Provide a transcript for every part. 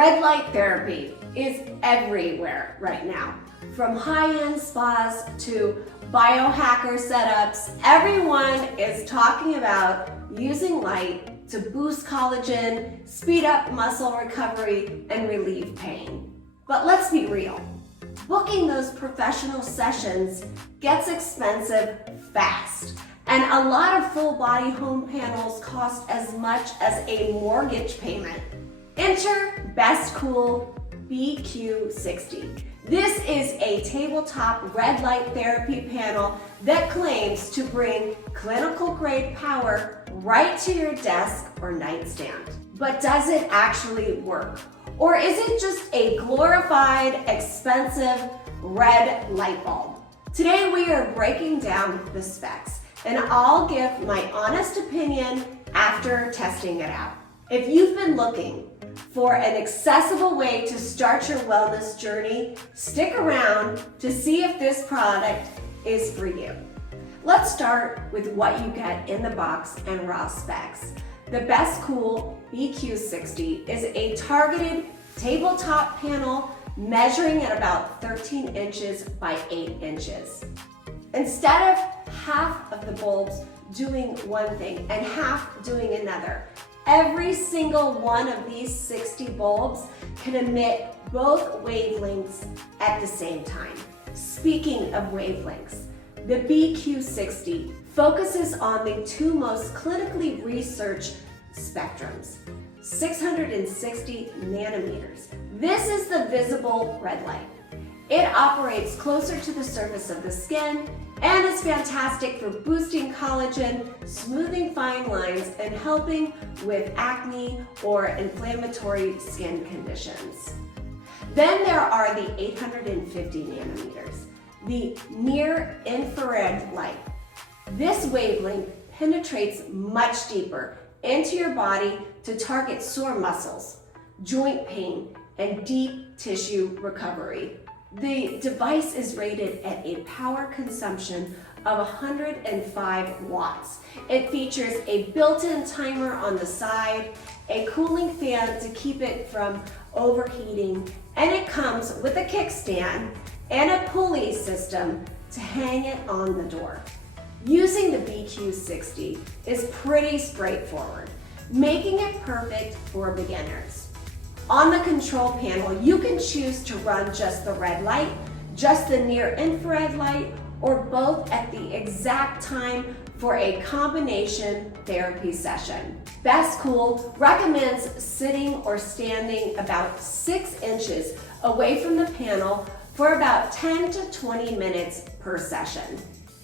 Red light therapy is everywhere right now. From high-end spas to biohacker setups, everyone is talking about using light to boost collagen, speed up muscle recovery, and relieve pain. But let's be real. Booking those professional sessions gets expensive fast. And a lot of full body home panels cost as much as a mortgage payment. Enter Bestqool BQ60. This is a tabletop red light therapy panel that claims to bring clinical grade power right to your desk or nightstand. But does it actually work? Or is it just a glorified, expensive red light bulb? Today we are breaking down the specs, and I'll give my honest opinion after testing it out. If you've been looking for an accessible way to start your wellness journey, stick around to see if this product is for you. Let's start with what you get in the box and raw specs. The Bestqool BQ60 is a targeted tabletop panel measuring at about 13 inches by 8 inches. Instead of half of the bulbs doing one thing and half doing another, every single one of these 60 bulbs can emit both wavelengths at the same time. Speaking of wavelengths, the BQ60 focuses on the two most clinically researched spectrums, 660 nanometers. This is the visible red light. It operates closer to the surface of the skin and is fantastic for boosting collagen, smoothing fine lines, and helping with acne or inflammatory skin conditions. Then there are the 850 nanometers, the near infrared light. This wavelength penetrates much deeper into your body to target sore muscles, joint pain, and deep tissue recovery. The device is rated at a power consumption of 105 watts. It features a built-in timer on the side, a cooling fan to keep it from overheating, and it comes with a kickstand and a pulley system to hang it on the door. Using the BQ60 is pretty straightforward, making it perfect for beginners. On the control panel, you can choose to run just the red light, just the near infrared light, or both at the exact time for a combination therapy session. Bestqool recommends sitting or standing about 6 inches away from the panel for about 10 to 20 minutes per session.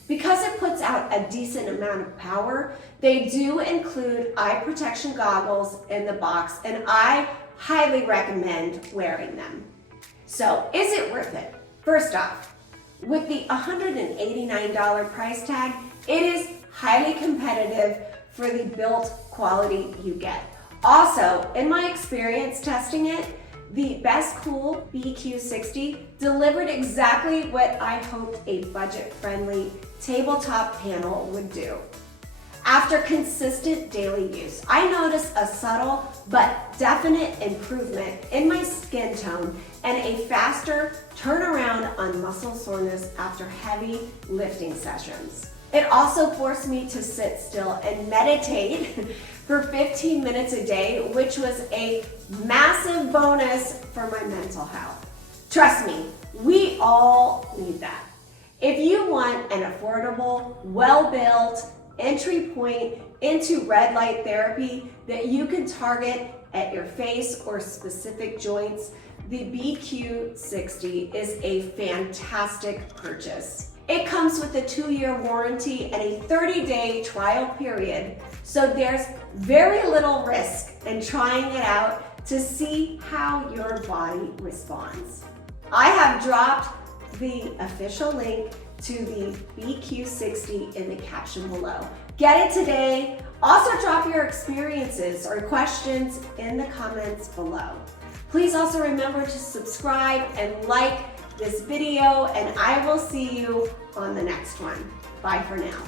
Because it puts out a decent amount of power, they do include eye protection goggles in the box, and I highly recommend wearing them. So, is it worth it? First off, with the $189 price tag, it is highly competitive for the built quality you get. Also, in my experience testing it, the Bestqool BQ60 delivered exactly what I hoped a budget-friendly tabletop panel would do. After consistent daily use, I noticed a subtle but definite improvement in my skin tone and a faster turnaround on muscle soreness after heavy lifting sessions. It also forced me to sit still and meditate for 15 minutes a day, which was a massive bonus for my mental health. Trust me, we all need that. If you want an affordable, well-built entry point into red light therapy that you can target at your face or specific joints, the BQ60 is a fantastic purchase. It comes with a 2-year warranty and a 30-day trial period, so there's very little risk in trying it out to see how your body responds. I have dropped the official link to the BQ60 in the caption below. Get it today. Also drop your experiences or questions in the comments below. Please also remember to subscribe and like this video, and I will see you on the next one. Bye for now.